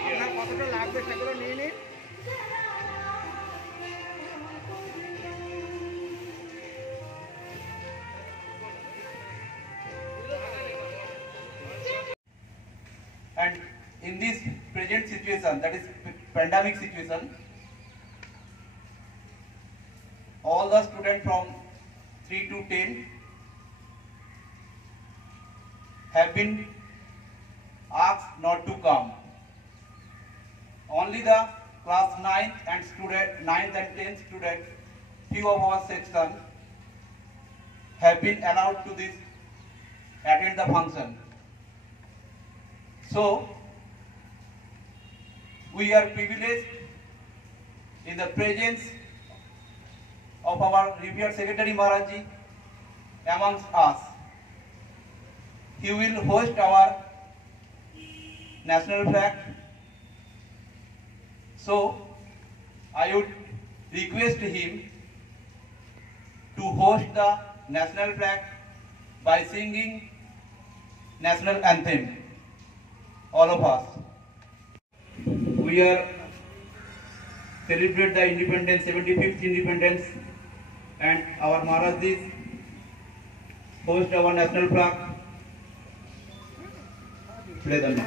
আপনার কতটা লাগবে সেগুলো নিয়ে নিন। And in this present situation, that is pandemic situation, all the students from 3 to 10 have been asked not to come. Only the class 9th and 10th students, few of our section, have been allowed to attend the function. So we are privileged in the presence of our revered Secretary Maharaj Ji amongst us. He will host our national flag. So I would request him to host the national flag by singing national anthem. All of us. We are celebrate the independence, 75th independence, and our Maharajis host our national flag. Play them.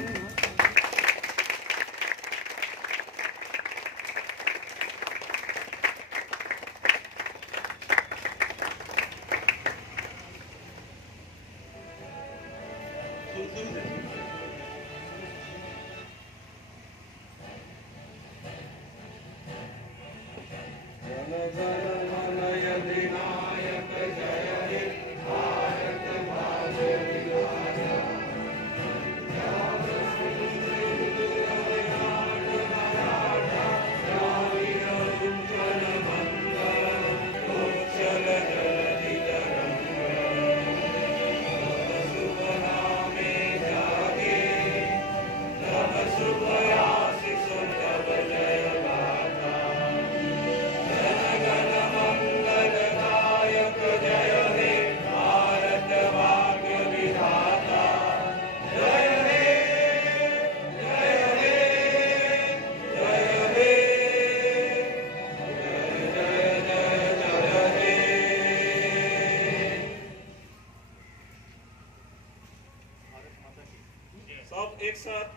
सब एक साथ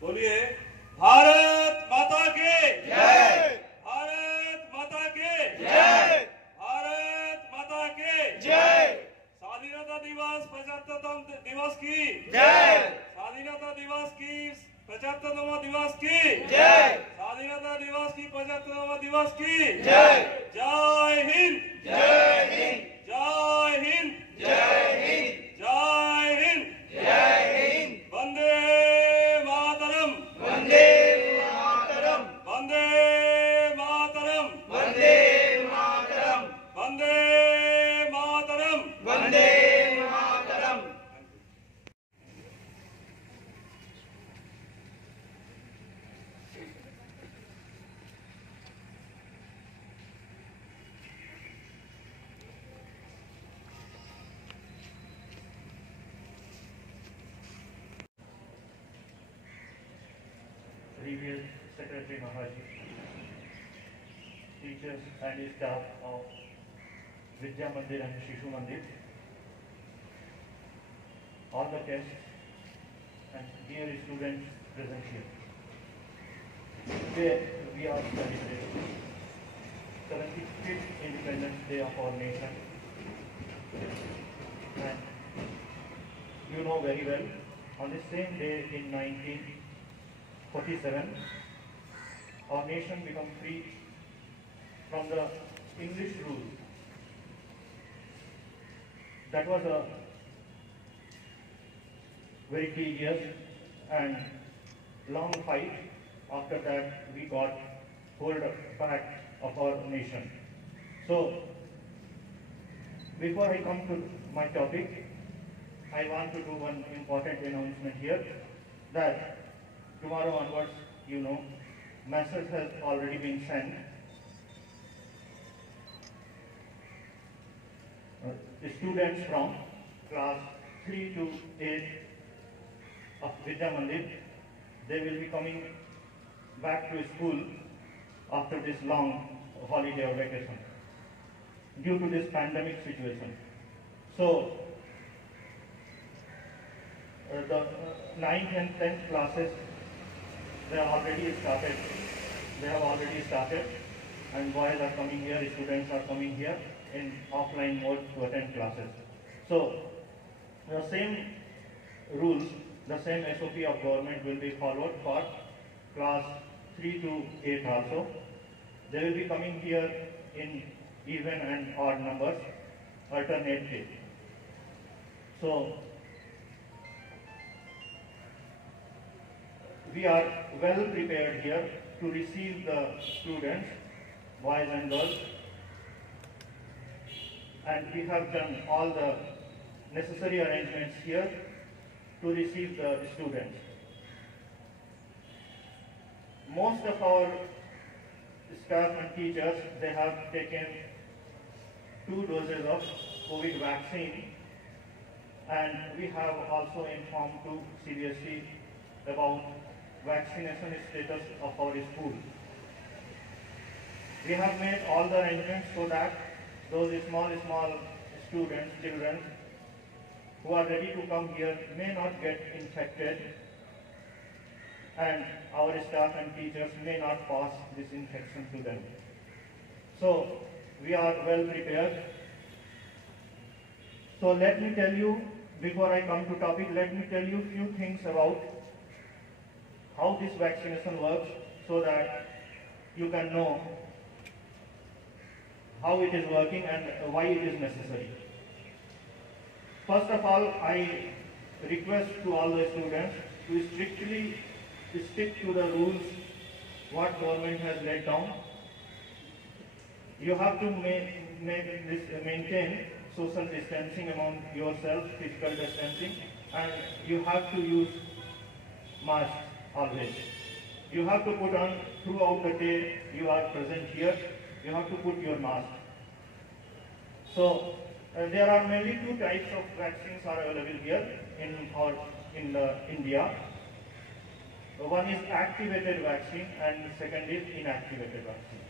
बोलिए, भारत माता के जय, भारत माता के जय, भारत माता के जय। स्वाधीनता दिवस 75वां दिवस की जय, स्वाधीनता दिवस की 75वां दिवस की जय, स्वाधीनता दिवस की 75वां दिवस की जय। जय हिंद, जय हिंद, जय हिंद, जय हिंद, जय हिंद, जय Hind. Vande Mataram, Vande Mataram, Vande Mataram, Vande Mataram, Vande Mataram, Vande Mataram. Previous Secretary Maharaj, teachers and staff of Vidya Mandir and Shishu Mandir, all the guests and dear students present here. Today we are celebrating 75th Independence Day of our nation. And you know very well, on the same day in 1947, our nation became free from the English rule. That was a very tedious and long fight. After that, we got hold back of our nation. So, before I come to my topic, I want to do one important announcement here, that tomorrow onwards, you know, message has already been sent. Students from class 3 to 8 of Vidya Mandir. They will be coming back to school after this long holiday or vacation due to this pandemic situation. So the 9th and 10th classes, they have already started. They have already started, and boys are coming here, students are coming here in offline mode to attend classes. So the same rules, the same SOP of government will be followed for class 3 to 8 also. They will be coming here in even and odd numbers, alternately. So we are well prepared here to receive the students, boys and girls, and we have done all the necessary arrangements here to receive the students. Most of our staff and teachers, they have taken 2 doses of COVID vaccine, and we have also informed to CBSE about vaccination status of our school. We have made all the arrangements so that those small students, children who are ready to come here may not get infected, and our staff and teachers may not pass this infection to them. So we are well prepared. So let me tell you, before I come to topic, let me tell you a few things about how this vaccination works so that you can know how it is working and why it is necessary. First of all, I request to all the students to strictly stick to the rules what government has laid down. You have to maintain social distancing among yourself, physical distancing, and you have to use masks always. You have to put on throughout the day you are present here, you have to put your mask. So there are mainly 2 types of vaccines are available here in India. One is activated vaccine and second is inactivated vaccine.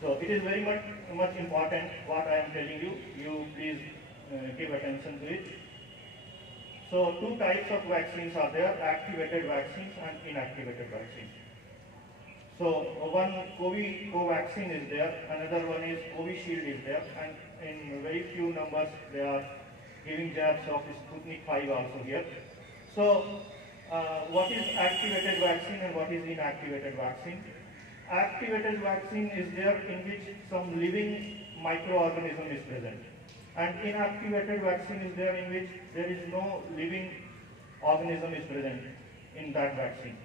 So it is very much important what I am telling you. You please give attention to it. So 2 types of vaccines are there, activated vaccines and inactivated vaccines. So one Covaxin is there, another one is Covishield is there, and in very few numbers they are giving jabs of Sputnik 5 also here. So what is activated vaccine and what is inactivated vaccine? Activated vaccine is there in which some living microorganism is present, and inactivated vaccine is there in which there is no living organism is present in that vaccine.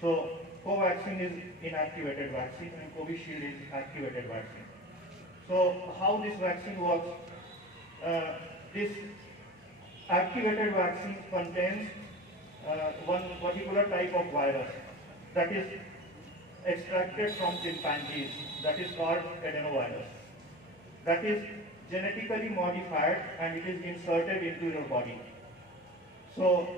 So Covaxin is inactivated vaccine and Covishield is activated vaccine. So how this vaccine works? This activated vaccine contains one particular type of virus that is extracted from chimpanzees, that is called adenovirus. That is genetically modified and it is inserted into your body. So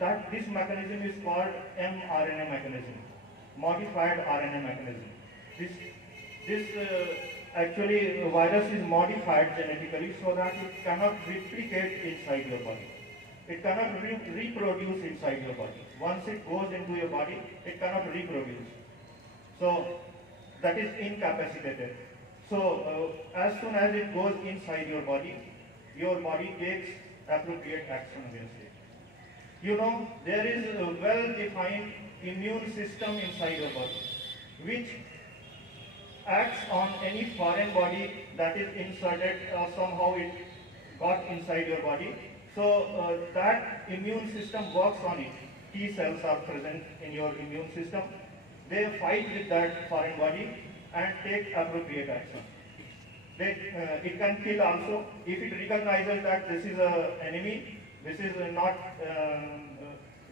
this mechanism is called mRNA mechanism, modified RNA mechanism. This actually virus is modified genetically so that it cannot replicate inside your body. It cannot reproduce inside your body. Once it goes into your body, it cannot reproduce. So that is incapacitated. So as soon as it goes inside your body takes appropriate action against it. You know, there is a well-defined immune system inside your body, which acts on any foreign body that is inserted or somehow it got inside your body. So that immune system works on it. T cells are present in your immune system. They fight with that foreign body and take appropriate action. It can kill also. If it recognizes that this is an enemy, this is not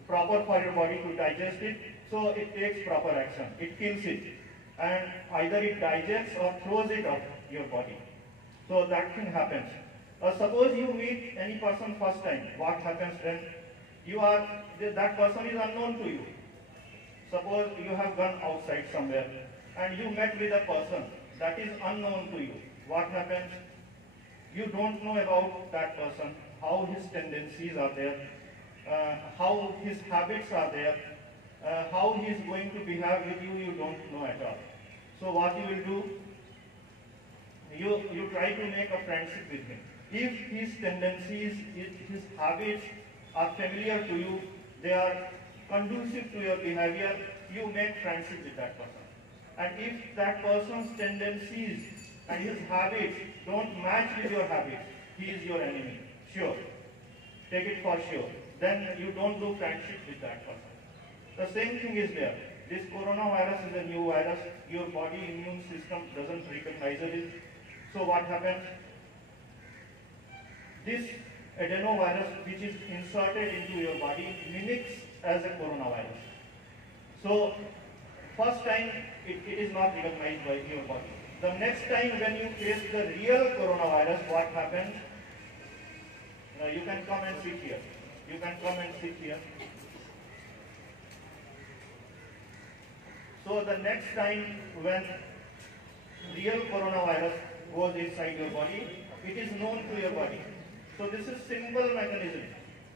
proper for your body to digest it, so it takes proper action. It kills it, and either it digests or throws it out your body. So that thing happens. Suppose you meet any person first time, what happens then? That person is unknown to you. Suppose you have gone outside somewhere and you met with a person that is unknown to you. What happens? You don't know about that person, how his tendencies are there, how his habits are there, how he is going to behave with you, you don't know at all. So what you will do? You try to make a friendship with him. If his tendencies, his habits are familiar to you, they are conducive to your behavior, you make friendship with that person. And if that person's tendencies and his habits don't match with your habits, he is your enemy. Sure. Take it for sure. Then you don't do friendship with that person. The same thing is there. This coronavirus is a new virus. Your body immune system doesn't recognize it. So what happens? This adenovirus which is inserted into your body mimics as a coronavirus. So first time it is not recognized by your body. The next time when you face the real coronavirus, what happens? You can come and sit here. You can come and sit here. So the next time when real coronavirus goes inside your body, it is known to your body. So this is simple mechanism.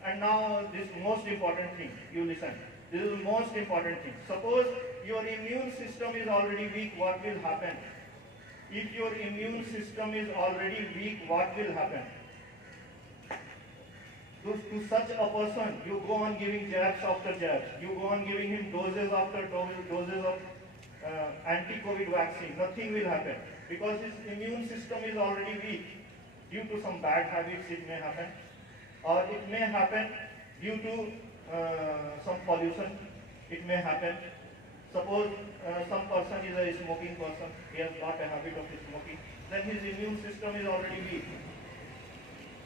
And now this most important thing, you listen. This is the most important thing. Suppose your immune system is already weak, what will happen? If your immune system is already weak, what will happen? To such a person, you go on giving jabs after jabs. You go on giving him doses after doses of anti-COVID vaccine. Nothing will happen because his immune system is already weak. Due to some bad habits, it may happen. Or it may happen due to some pollution. It may happen. Suppose some person is a smoking person. He has got a habit of smoking. Then his immune system is already weak.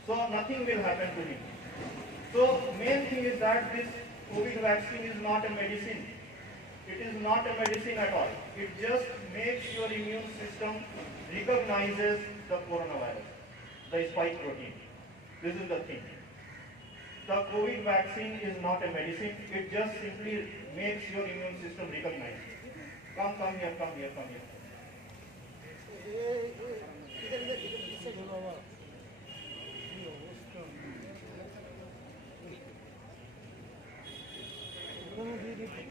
So nothing will happen to him. So main thing is that this COVID vaccine is not a medicine. It is not a medicine at all. It just makes your immune system recognizes the coronavirus, the spike protein. This is the thing. The COVID vaccine is not a medicine. It just simply makes your immune system recognize. Come here, come here, come here.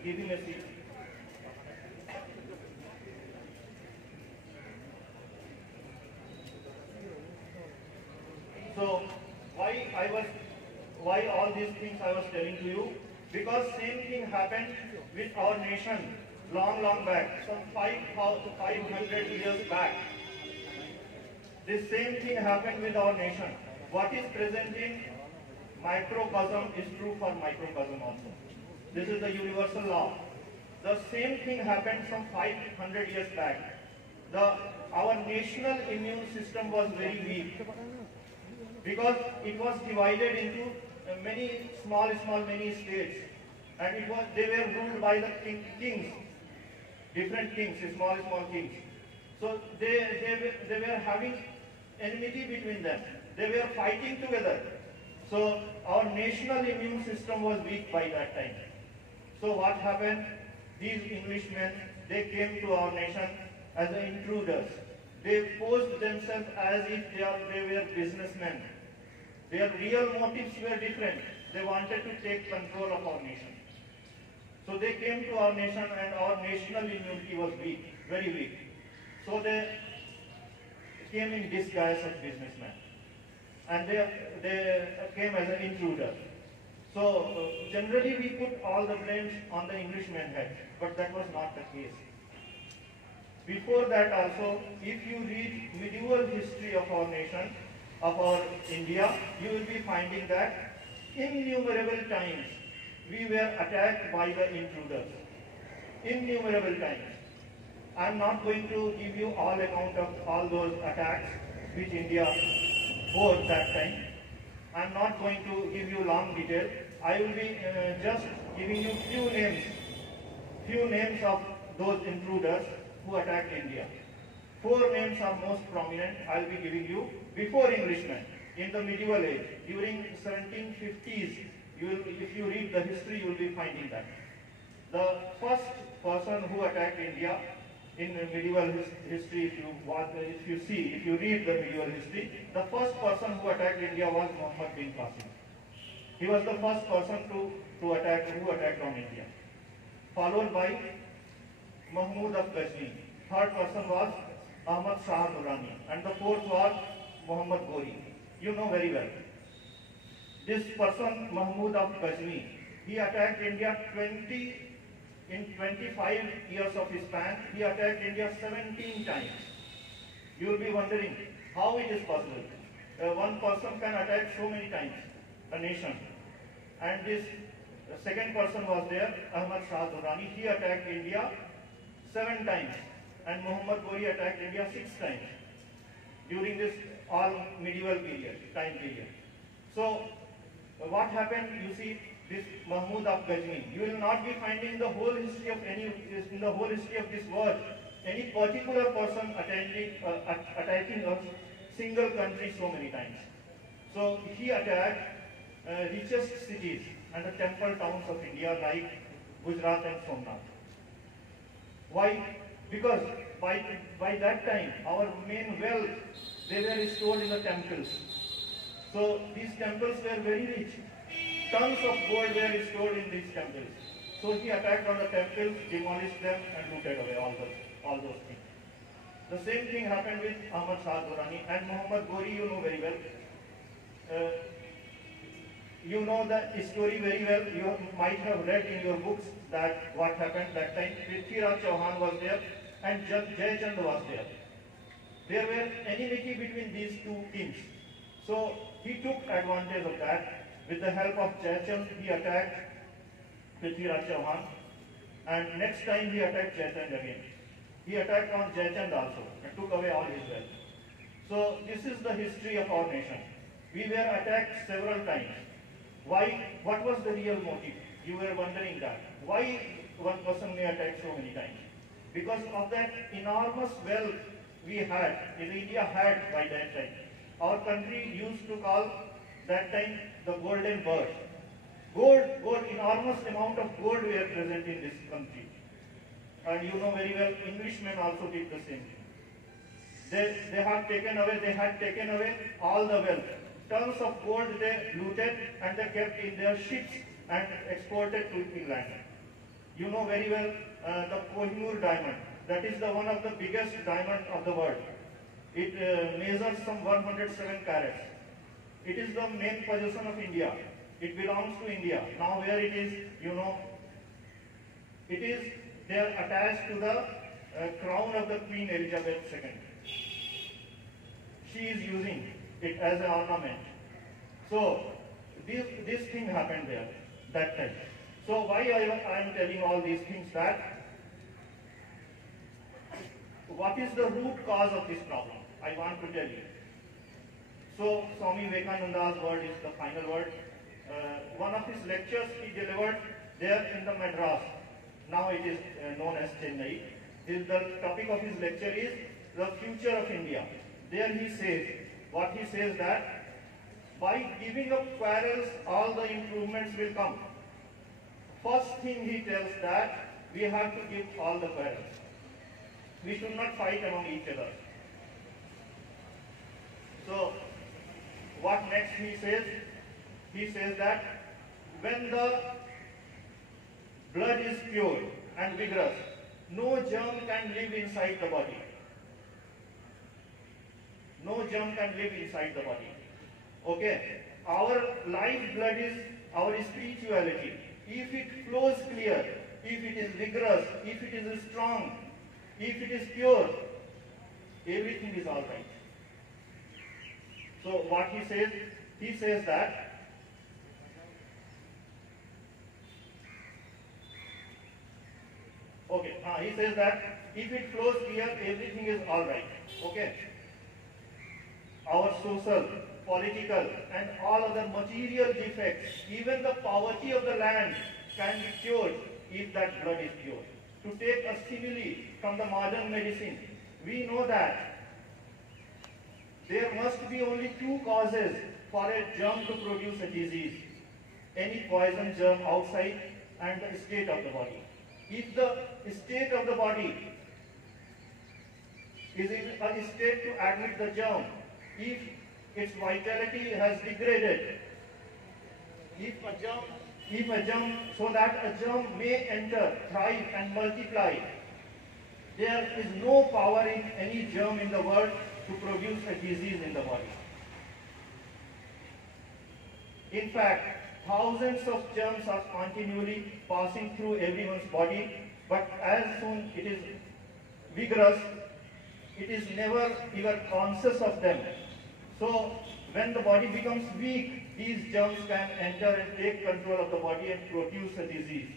Give him a seat. So why all these things I was telling to you? Because same thing happened with our nation long back, some 500 years back. This same thing happened with our nation. What is present in microcosm is true for microcosm also. This is the universal law. The same thing happened some 500 years back. Our national immune system was very weak because it was divided into many small many states, and they were ruled by the kings, different kings, small kings. So they were having enmity between them. They were fighting together. So our national immune system was weak by that time. So what happened? These Englishmen, they came to our nation as intruders. They posed themselves as if they were businessmen. Their real motives were different. They wanted to take control of our nation. So they came to our nation and our national immunity was weak, very weak. So they came in disguise as businessmen. And they came as an intruder. So generally we put all the blames on the Englishman head, but that was not the case. Before that also, if you read medieval history of our nation, of our India, you will be finding that innumerable times we were attacked by the intruders. Innumerable times. I am not going to give you all account of all those attacks which India bore that time. I am not going to give you long detail. I will be just giving you few names of those intruders who attacked India. 4 names are most prominent. I will be giving you before Englishmen. in the medieval age, during 1750s, if you read the history, you will be finding that. The first person who attacked India in medieval history, if you read the medieval history, the first person who attacked India was Muhammad bin Qasim. He was the first person who attacked on India, followed by Mahmud of Ghazni. Third person was Ahmad Shah Durrani, and the fourth was Muhammad Ghori. You know very well. This person, Mahmud of Ghazni, he attacked India in 25 years of his span. He attacked India 17 times. You will be wondering how it is possible. One person can attack so many times a nation. And this second person was there, Ahmad Shah Durrani. He attacked India 7 times, and Muhammad Ghori attacked India 6 times during this all medieval time period. So what happened? You see, this Mahmud of Ghazni. You will not be finding the whole history of in the whole history of this world any particular person attacking a single country so many times. So he attacked richest cities and the temple towns of India like Gujarat and Somnath. Why? Because by that time our main wealth, they were stored in the temples. So these temples were very rich. Tons of gold were stored in these temples. So he attacked on the temples, demolished them, and looted away all those things. The same thing happened with Ahmad Shah Durrani and Muhammad Ghori. You know very well. You know the story very well. You might have read in your books that what happened that time. Prithviraj Chauhan was there and Jayachand was there. There were enmity between these two kings. So he took advantage of that. With the help of Jayachand, he attacked Prithviraj Chauhan, and next time he attacked Jayachand again. He attacked on Jayachand also and took away all his wealth. So this is the history of our nation. We were attacked several times. Why? What was the real motive? You were wondering that. Why one person may attack so many times? Because of that enormous wealth India had by that time. Our country used to call that time the golden bird. Gold, enormous amount of gold were present in this country. And you know very well, Englishmen also did the same thing. They had taken away all the wealth. Tons of gold they looted and they kept in their ships and exported to England. You know very well the Kohinoor diamond. That is the one of the biggest diamond of the world. It measures some 107 carats. It is the main possession of India. It belongs to India. Now where it is, you know, it is there attached to the crown of the Queen Elizabeth II. She is using it as an ornament. So this thing happened there that time. So why I am telling all these things that what is the root cause of this problem? I want to tell you. So Swami Vivekananda's word is the final word. One of his lectures he delivered there in the Madras. Now it is known as Chennai. The topic of his lecture is the future of India. There he says that by giving up quarrels, all the improvements will come. First thing he tells that we have to give all the quarrels. We should not fight among each other. So what next he says? He says that when the blood is pure and vigorous, no germ can live inside the body. No germ can live inside the body. Okay? Our lifeblood is our spirituality. If it flows clear, if it is vigorous, if it is strong, if it is pure, everything is all right. So what he says that he says that if it flows clear, everything is all right. Okay. Our social, political, and all other material defects, even the poverty of the land, can be cured if that blood is pure. To take a simile from the modern medicine, we know that there must be only two causes for a germ to produce a disease, any poison germ outside, and the state of the body. If the state of the body is in a state to admit the germ, if its vitality has degraded, if a germ, so that a germ may enter, thrive and multiply, there is no power in any germ in the world to produce a disease in the body. In fact, thousands of germs are continually passing through everyone's body, but as soon it is vigorous, it is never even conscious of them. So when the body becomes weak, these germs can enter and take control of the body and produce a disease.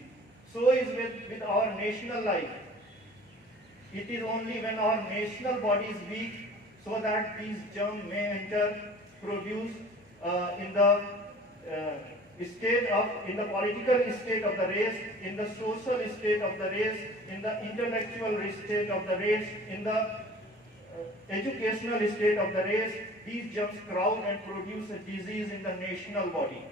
So is with our national life. It is only when our national body is weak so that these germs may enter, produce in the political state of the race, in the social state of the race, in the intellectual state of the race, in the educational state of the race, these germs crowd and produce a disease in the national body.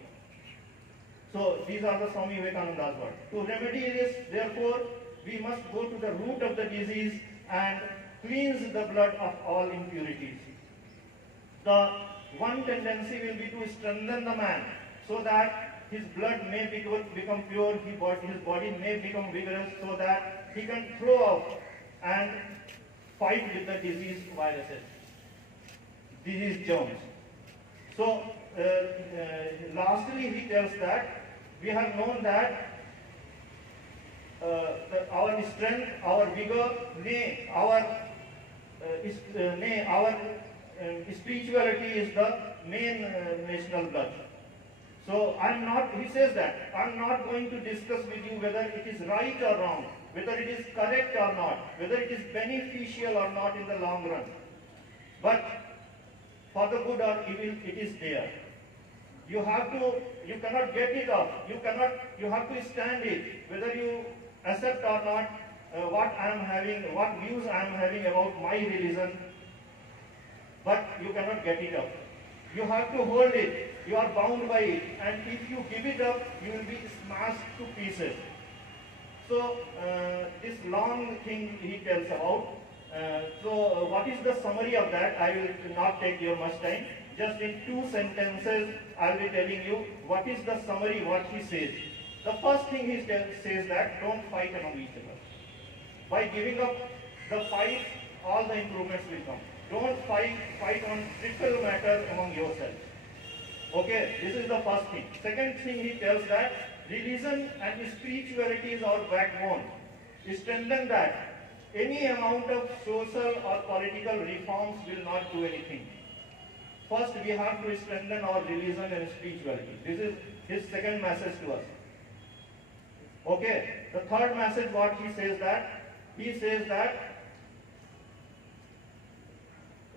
So these are the Swami Vivekananda's words. To remedy this, therefore, we must go to the root of the disease and cleanse the blood of all impurities. The one tendency will be to strengthen the man so that his blood may become pure, his body may become vigorous, so that he can throw out and fight with the disease viruses, disease germs. So lastly, he tells that we have known that our strength, our vigor, nay, our spirituality is the main national blood. So he says that I'm not going to discuss with you whether it is right or wrong, whether it is correct or not, whether it is beneficial or not in the long run. But for the good or evil, it is there. You cannot get it off. You have to stand it, whether you accept or not what views I am having about my religion, but you cannot get it up. You have to hold it. You are bound by it, and if you give it up, you will be smashed to pieces. So this long thing he tells about. So what is the summary of that? I will not take your much time. Just in 2 sentences, I will be telling you what is the summary, what he says. The first thing he says that don't fight among each other. By giving up the fight, all the improvements will come. Don't fight on trivial matter among yourselves. Okay, this is the first thing. Second thing he tells that religion and spirituality is our backbone. Strengthen that. Any amount of social or political reforms will not do anything. First, we have to strengthen our religion and spirituality. This is his second message to us. Okay, the third message, what he says that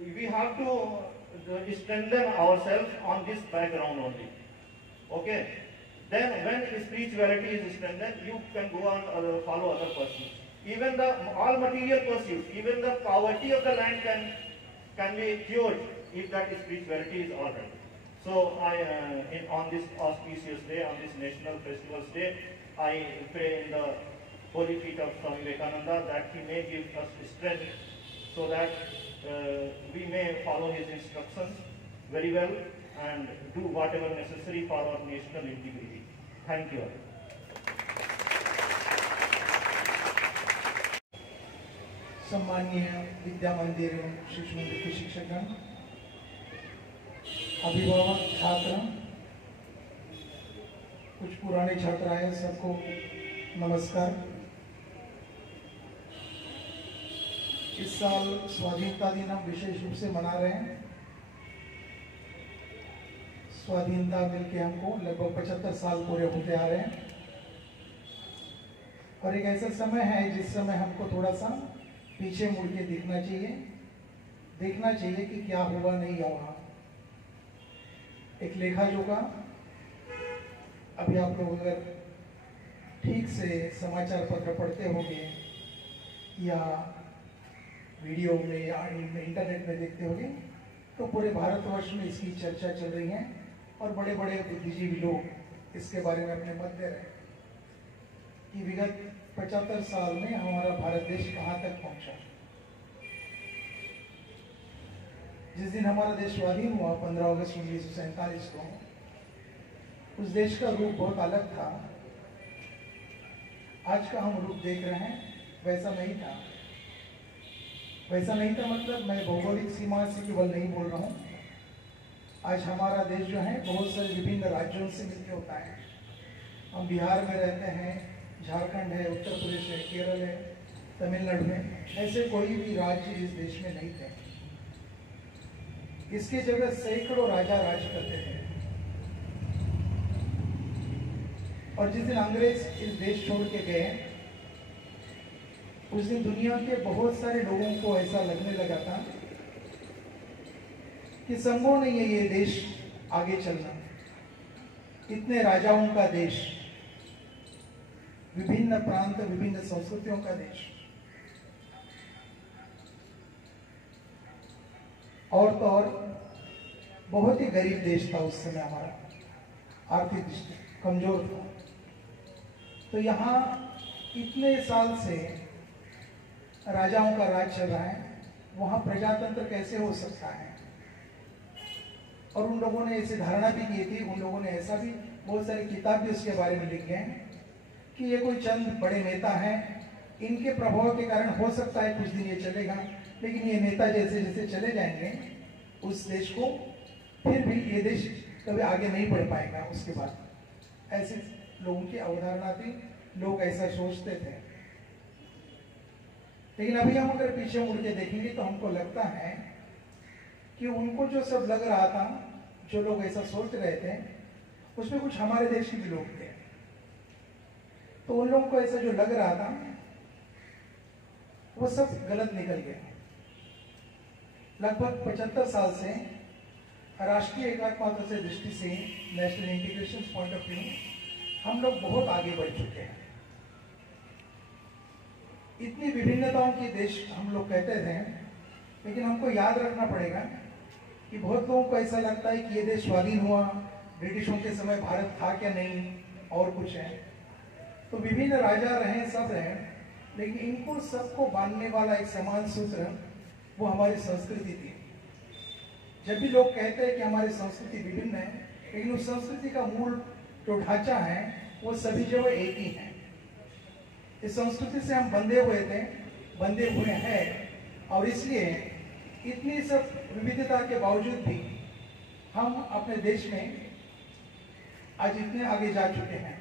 we have to strengthen ourselves on this background only. Okay, then when spirituality is strengthened, you can go on follow other pursuits. Even all material pursuits, even the poverty of the land can be cured if that spirituality is all right. So on this auspicious day, on this national festival's day, I pray in the holy feet of Swami Vivekananda that he may give us strength so that we may follow his instructions very well and do whatever necessary for our national integrity. Thank you. सम्माननीय विद्या मंदिर शिशु मंदिर के शिक्षकगण, अभिभावक, छात्र, कुछ पुराने छात्र आए, सबको नमस्कार। इस साल स्वाधीनता दिन हम विशेष रूप से मना रहे हैं। स्वाधीनता मिल के हमको लगभग 75 साल पूरे होते आ रहे हैं और एक ऐसा समय है जिस समय हमको थोड़ा सा पीछे मुड़ के देखना चाहिए कि क्या हुआ नहीं हुआ। एक लेखा जोखा, अभी आप लोग अगर ठीक से समाचार पत्र पढ़ते होंगे या वीडियो में या इंटरनेट में देखते होंगे तो पूरे भारतवर्ष में इसकी चर्चा चल रही है और बड़े बड़े बुद्धिजीवी लोग इसके बारे में अपने मत दे रहे हैं कि विगत 75 साल में हमारा भारत देश कहाँ तक पहुंचा। जिस दिन हमारा देश स्वाधीन हुआ 15 अगस्त 1947 को, उस देश का रूप बहुत अलग था। आज का हम रूप देख रहे हैं वैसा नहीं था। वैसा नहीं था मतलब मैं भौगोलिक सीमा से केवल नहीं बोल रहा हूँ। आज हमारा देश जो है बहुत सारे विभिन्न राज्यों से मिलकर होता है। हम बिहार में रहते हैं, झारखंड है, उत्तर प्रदेश है, केरल है, तमिलनाडु में, ऐसे कोई भी राज्य इस देश में नहीं थे। इसकी जगह सैकड़ों राजा राज करते थे। और जिस दिन अंग्रेज इस देश छोड़ के गए, उस दिन दुनिया के बहुत सारे लोगों को ऐसा लगने लगा था कि संभव नहीं है ये देश आगे चलना। इतने राजाओं का देश, विभिन्न प्रांत, विभिन्न संस्कृतियों का देश, और तो और बहुत ही गरीब देश था उस समय हमारा, आर्थिक दृष्टि कमजोर था। तो यहाँ इतने साल से राजाओं का राज चल रहा है, वहाँ प्रजातंत्र कैसे हो सकता है? और उन लोगों ने ऐसी धारणा भी की थी, उन लोगों ने ऐसा भी बहुत सारी किताब भी उसके बारे में लिख गए कि ये कोई चंद बड़े नेता हैं, इनके प्रभाव के कारण हो सकता है कुछ दिन ये चलेगा, लेकिन ये नेता जैसे जैसे चले जाएंगे उस देश को, फिर भी ये देश कभी आगे नहीं बढ़ पाएगा उसके बाद। ऐसे लोगों की अवधारणा थी, लोग ऐसा सोचते थे। लेकिन अभी हम अगर पीछे मुड़ के देखेंगे तो हमको लगता है कि उनको जो सब लग रहा था, जो लोग ऐसा सोच रहे थे, उसमें कुछ हमारे देश के भी लोग थे। तो उन लोगों को ऐसा जो लग रहा था वो सब गलत निकल गया। लगभग 75 साल से राष्ट्रीय एकात्मता से दृष्टि से, national integration point of view, हम लोग बहुत आगे बढ़ चुके हैं। इतनी विभिन्नताओं की देश हम लोग कहते थे, लेकिन हमको याद रखना पड़ेगा कि बहुत लोगों को ऐसा लगता है कि ये देश स्वाधीन हुआ, ब्रिटिशों के समय भारत था क्या नहीं, और कुछ है। तो विभिन्न राजा रहे, सब रहे, लेकिन इनको सबको बांधने वाला एक समान सूत्र, वो हमारी संस्कृति थी। जब भी लोग कहते हैं कि हमारी संस्कृति विभिन्न है, लेकिन उस संस्कृति का मूल जो ढांचा है वो सभी जो एक ही है। इस संस्कृति से हम बंधे हुए थे, बंधे हुए हैं, और इसलिए इतनी सब विविधता के बावजूद भी हम अपने देश में आज इतने आगे जा चुके हैं।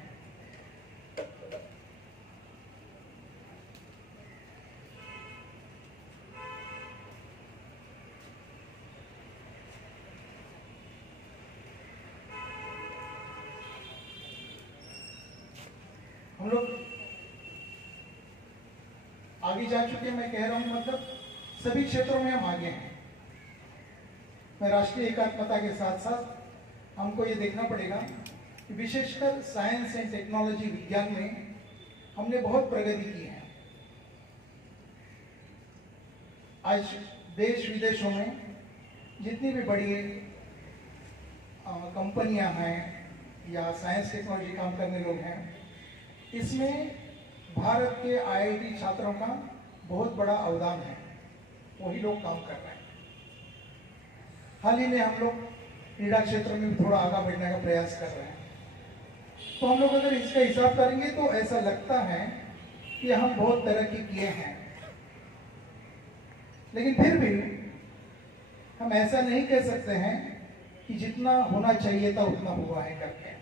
हम लोग आगे जा चुके हैं, मैं कह रहा हूं, मतलब सभी क्षेत्रों में हम आगे हैं। मैं राष्ट्रीय एकात्मता के साथ साथ हमको ये देखना पड़ेगा कि विशेषकर साइंस एंड टेक्नोलॉजी, विज्ञान में हमने बहुत प्रगति की है। आज देश विदेशों में जितनी भी बड़ी कंपनियां हैं या साइंस टेक्नोलॉजी काम करने लोग हैं, इसमें भारत के आईआईटी छात्रों का बहुत बड़ा अवदान है। वही लोग काम कर रहे हैं। हाल ही में हम लोग क्रीड़ा क्षेत्र में भी थोड़ा आगे बढ़ने का प्रयास कर रहे हैं। तो हम लोग अगर इसका हिसाब करेंगे तो ऐसा लगता है कि हम बहुत तरक्की किए हैं, लेकिन फिर भी हम ऐसा नहीं कह सकते हैं कि जितना होना चाहिए था उतना हुआ है करके,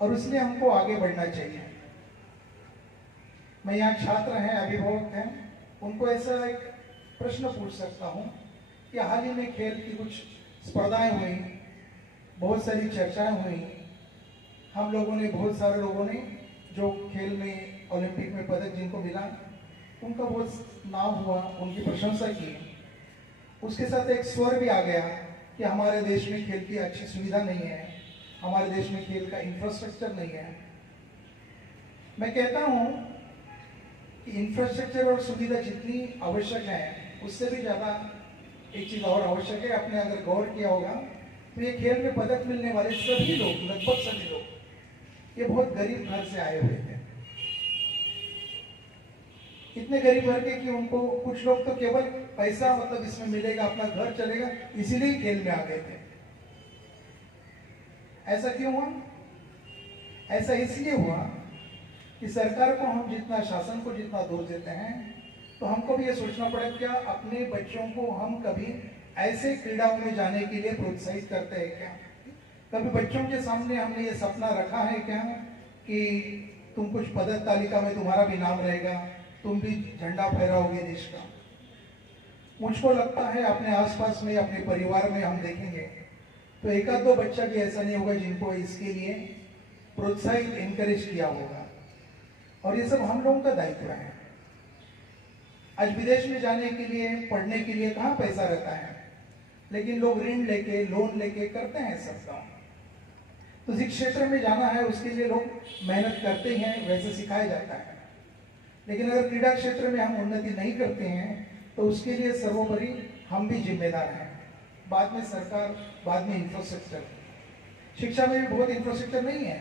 और इसलिए हमको आगे बढ़ना चाहिए। मैं यहाँ छात्र हैं, अभिभावक हैं, उनको ऐसा एक प्रश्न पूछ सकता हूँ कि हाल ही में खेल की कुछ स्पर्धाएं हुई, बहुत सारी चर्चाएं हुई, हम लोगों ने, बहुत सारे लोगों ने जो खेल में ओलंपिक में पदक जिनको मिला उनका बहुत नाम हुआ, उनकी प्रशंसा की। उसके साथ एक स्वर भी आ गया कि हमारे देश में खेल की अच्छी सुविधा नहीं है, हमारे देश में खेल का इंफ्रास्ट्रक्चर नहीं है। मैं कहता हूं कि इंफ्रास्ट्रक्चर और सुविधा जितनी आवश्यक है, उससे भी ज़्यादा एक चीज और आवश्यक है, आपने अगर गौर किया होगा तो ये खेल में पदक मिलने वाले सभी लोग, लगभग सभी लोग, ये बहुत गरीब घर से आए हुए थे। इतने गरीब घर के कि उनको, कुछ लोग तो केवल पैसा मतलब इसमें मिलेगा, अपना घर चलेगा, इसीलिए खेल में आ गए थे। ऐसा क्यों हुआ? ऐसा इसलिए हुआ कि सरकार को हम जितना, शासन को जितना दोष देते हैं, तो हमको भी ये सोचना पड़ेगा क्या अपने बच्चों को हम कभी ऐसे क्रीड़ाओं में जाने के लिए प्रोत्साहित करते हैं क्या? कभी बच्चों के सामने हमने ये सपना रखा है क्या कि तुम कुछ पदक तालिका में तुम्हारा भी नाम रहेगा, तुम भी झंडा फहराओगे देश का? मुझको लगता है अपने आसपास में, अपने परिवार में हम देखेंगे तो एक आध दो बच्चा भी ऐसा नहीं होगा जिनको इसके लिए प्रोत्साहित, एनकरेज किया होगा। और ये सब हम लोगों का दायित्व है। आज विदेश में जाने के लिए, पढ़ने के लिए कहाँ पैसा रहता है, लेकिन लोग ऋण लेके, लोन लेके करते हैं सब काम। तो जिस क्षेत्र में जाना है उसके लिए लोग मेहनत करते हैं, वैसे सिखाया जाता है। लेकिन अगर क्रीड़ा क्षेत्र में हम उन्नति नहीं करते हैं तो उसके लिए सर्वोपरि हम भी जिम्मेदार हैं। बाद में सरकार, बाद में इंफ्रास्ट्रक्चर। शिक्षा में भी बहुत इंफ्रास्ट्रक्चर नहीं है,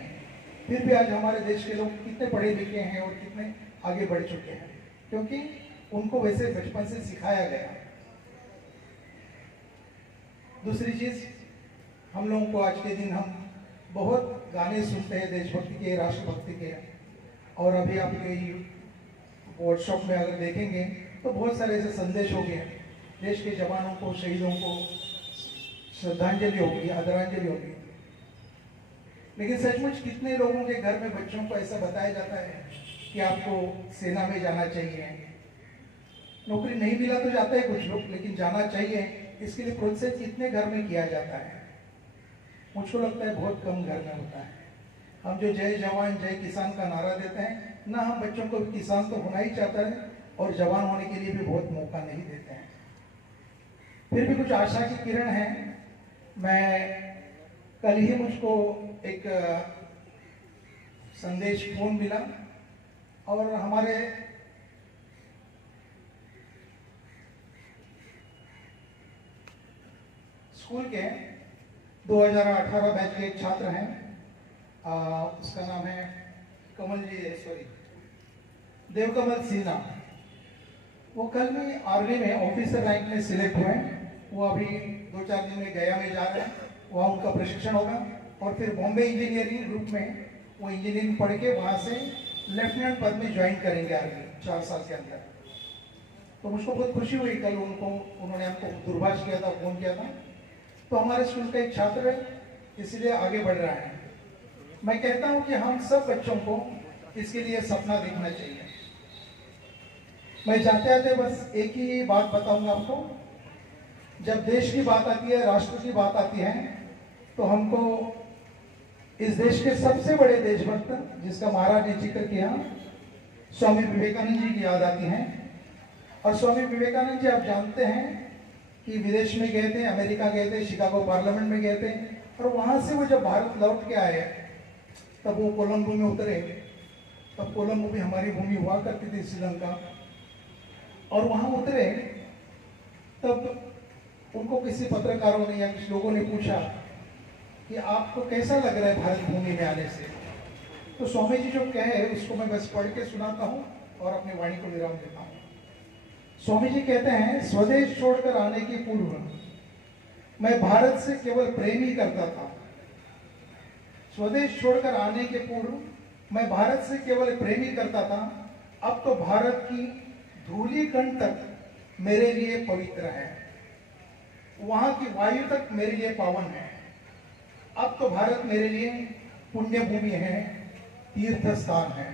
फिर भी आज हमारे देश के लोग कितने पढ़े लिखे हैं और कितने आगे बढ़ चुके हैं, क्योंकि उनको वैसे बचपन से सिखाया गया। दूसरी चीज, हम लोगों को आज के दिन हम बहुत गाने सुनते हैं देशभक्ति के, राष्ट्रभक्ति के, और अभी आपके वर्कशॉप में अगर देखेंगे तो बहुत सारे ऐसे संदेश हो गए, देश के जवानों को, शहीदों को श्रद्धांजलि होगी, आदरांजलि होगी। लेकिन सचमुच कितने लोगों के घर में बच्चों को ऐसा बताया जाता है कि आपको सेना में जाना चाहिए? नौकरी नहीं मिला तो जाता है कुछ लोग, लेकिन जाना चाहिए, इसके लिए प्रोत्साहित कितने घर में किया जाता है? मुझको लगता है बहुत कम घर में होता है। हम जो जय जवान जय किसान का नारा देते हैं ना, हम बच्चों को किसान तो होना ही चाहता है और जवान होने के लिए भी बहुत मौका नहीं देते हैं। फिर भी कुछ आशा की किरण है। मैं कल ही, मुझको एक संदेश फोन मिला और हमारे स्कूल के 2018 बैच के एक छात्र हैं, उसका नाम है देवकमल सिन्हा। वो कल में आर्मी में ऑफिसर रैंक में सिलेक्ट हुए। वो अभी 2-4 दिन में गया में जा रहे हैं, वहाँ उनका प्रशिक्षण होगा और फिर बॉम्बे इंजीनियरिंग ग्रुप में वो इंजीनियरिंग पढ़ के वहाँ से लेफ्टिनेंट पद में ज्वाइन करेंगे आर्मी 4 साल के अंदर। तो मुझको बहुत खुशी हुई, कल उन्होंने हमको दूरभाष किया था, फोन किया था। तो हमारे स्कूल का एक छात्र है, इसलिए आगे बढ़ रहा है। मैं कहता हूं कि हम सब बच्चों को इसके लिए सपना देखना चाहिए। मैं जाते आते बस एक ही बात बताऊंगा आपको। जब देश की बात आती है, राष्ट्र की बात आती है, तो हमको इस देश के सबसे बड़े देशभक्त, जिसका महाराज ने जिक्र किया, स्वामी विवेकानंद जी की याद आती है। और स्वामी विवेकानंद जी, आप जानते हैं कि विदेश में गए थे, अमेरिका गए थे, शिकागो पार्लियामेंट में गए थे, और वहां से वो जब भारत लौट के आए तब वो कोलंबो में उतरे। तब कोलंबो भी हमारी भूमि हुआ करती थी, श्रीलंका। और वहां उतरे तब उनको किसी पत्रकारों ने या कुछ लोगों ने पूछा कि आपको कैसा लग रहा है भारत भूमि में आने से? तो स्वामी जी जो कहे उसको मैं बस पढ़ के सुनाता हूँ और अपनी वाणी को विराम देता हूँ। स्वामी जी कहते हैं, स्वदेश छोड़कर आने के पूर्व मैं भारत से केवल प्रेम ही करता था। स्वदेश छोड़कर आने के पूर्व मैं भारत से केवल प्रेम ही करता था। अब तो भारत की धूली कण तक मेरे लिए पवित्र है, वहां की वायु तक मेरे लिए पावन है। अब तो भारत मेरे लिए पुण्य भूमि है, तीर्थ स्थान है।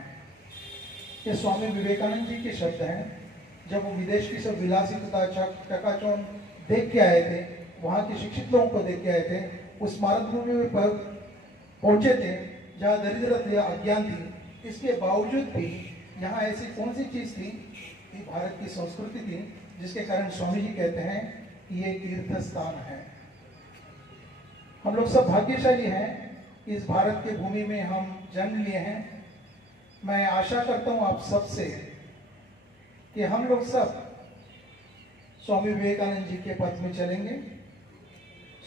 ये स्वामी विवेकानंद जी के शब्द हैं। जब वो विदेश की सब विलासिता, चकाचौंध देख के आए थे, वहां के शिक्षित लोगों को देख के आए थे, उस स्मारक भूमि में पहुंचे थे जहाँ दरिद्र थी, अज्ञान थी। इसके बावजूद भी यहाँ ऐसी कौन सी चीज थी कि भारत की संस्कृति थी, जिसके कारण स्वामी जी कहते हैं कि ये तीर्थ स्थान है। हम लोग सब भाग्यशाली हैं कि इस भारत की भूमि में हम जन्म लिए हैं। मैं आशा करता हूं आप सबसे कि हम लोग सब स्वामी विवेकानंद जी के पथ में चलेंगे।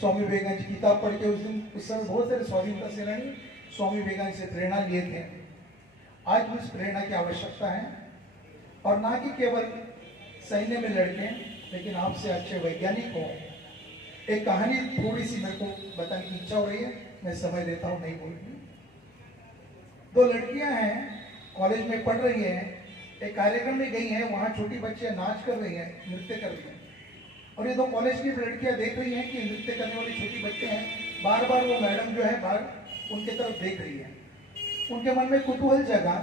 स्वामी विवेकानंद जी किताब पढ़ के उस समय बहुत सारे स्वाधीनता सेनानी स्वामी विवेकानंद से प्रेरणा लिए थे। आज भी उस प्रेरणा की आवश्यकता है, और ना कि केवल सैन्य में लड़के, लेकिन आपसे अच्छे वैज्ञानिक हो। एक कहानी थोड़ी सी मेरे को बताने की इच्छा हो रही है, मैं समय देता हूँ, नहीं बोलूँगी। 2 लड़कियां हैं, कॉलेज में पढ़ रही हैं, एक कार्यक्रम में गई हैं, वहाँ छोटी बच्चियां नाच कर रही हैं, नृत्य कर रही हैं, और ये 2 कॉलेज की लड़कियां देख रही हैं कि नृत्य करने वाली छोटी बच्चे हैं। बार बार वो मैडम जो है बाहर उनके तरफ देख रही है। उनके मन में कुतूहल जगा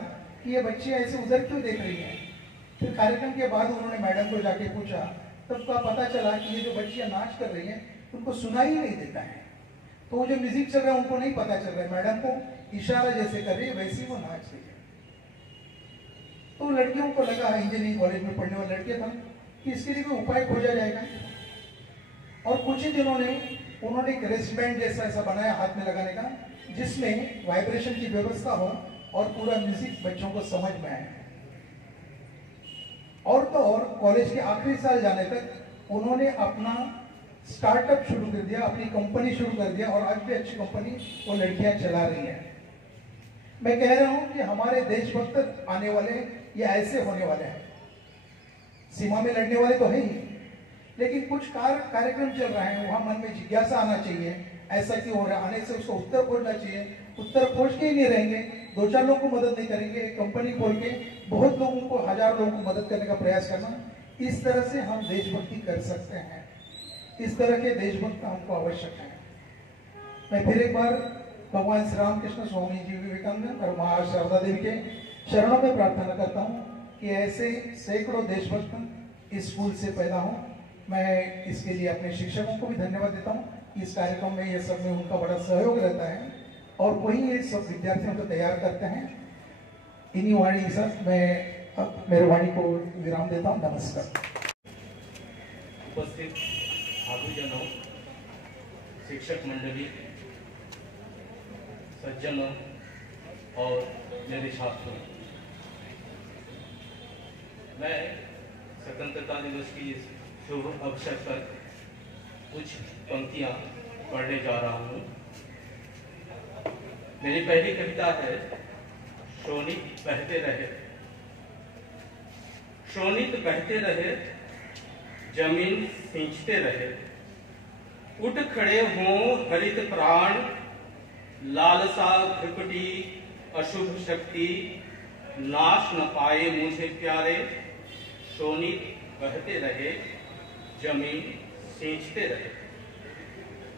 कि ये बच्चियां ऐसे उधर क्यों देख रही हैं। फिर कार्यक्रम के बाद उन्होंने मैडम को जाके पूछा, तब का पता चला कि ये जो बच्चियां नाच कर रही हैं उनको सुनाई नहीं देता है। तो वो जो म्यूजिक चल रहा है उनको नहीं पता चल रहा है, मैडम को इशारा जैसे कर रही है वैसे वो नाच रही है। तो लड़कियों को लगा, इंजीनियरिंग कॉलेज में पढ़ने वाली लड़कियां था, कि इसके लिए कोई उपाय खोजा जाएगा। और कुछ ही दिनों में उन्होंने एक रेस्टबैंड जैसा ऐसा बनाया हाथ में लगाने का, जिसमें वाइब्रेशन की व्यवस्था हो और पूरा म्यूजिक बच्चों को समझ में आए। और तो और कॉलेज के आखिरी साल जाने तक उन्होंने अपना स्टार्टअप शुरू कर दिया, अपनी कंपनी शुरू कर दिया, और आज भी अच्छी कंपनी वो लड़कियां चला रही हैं। मैं कह रहा हूं कि हमारे देशभक्त आने वाले ये ऐसे होने वाले हैं। सीमा में लड़ने वाले तो है ही, लेकिन कुछ कार्यक्रम चल रहे हैं, वहां मन में जिज्ञासा आना चाहिए, ऐसा क्यों हो रहा है, आने से उसको उत्तर खोजना चाहिए। उत्तर खोज के ही नहीं रहेंगे, 2-4 लोगों को मदद नहीं करेंगे, एक कंपनी खोल के बहुत लोगों को, 1000 लोगों को मदद करने का प्रयास करना, इस तरह से हम देशभक्ति कर सकते हैं। इस तरह के देशभक्त हमको आवश्यक है। मैं फिर एक बार भगवान श्री रामकृष्ण, स्वामी जी विवेकानंद और मां शारदा देवी के चरणों में प्रार्थना करता हूँ कि ऐसे सैकड़ों देशभक्त इस स्कूल से पैदा हों। मैं इसके लिए अपने शिक्षकों को भी धन्यवाद देता हूँ। इस कार्यक्रम में ये सब में उनका बड़ा सहयोग रहता है, और वही ये सब विद्यार्थियों को तैयार करते हैं। इन्हीं वाणी के साथ मैं अब मेरे वाणी को विराम देता हूँ। नमस्कार। उपस्थित साधुजनों, शिक्षक मंडली, सज्जनों और मेरे छात्रों, मैं स्वतंत्रता दिवस की इस शुभ अवसर पर कुछ पंक्तियां पढ़ने जा रहा हूं। मेरी पहली कविता है शोणित बहते रहे। शोणित बहते रहे, जमीन सींचते रहे, उठ खड़े हों हरित प्राण, लालसा भ्रकुटी अशुभ शक्ति, नाश न पाए मुझे प्यारे। शोणित बहते रहे, जमीन सींचते रहे।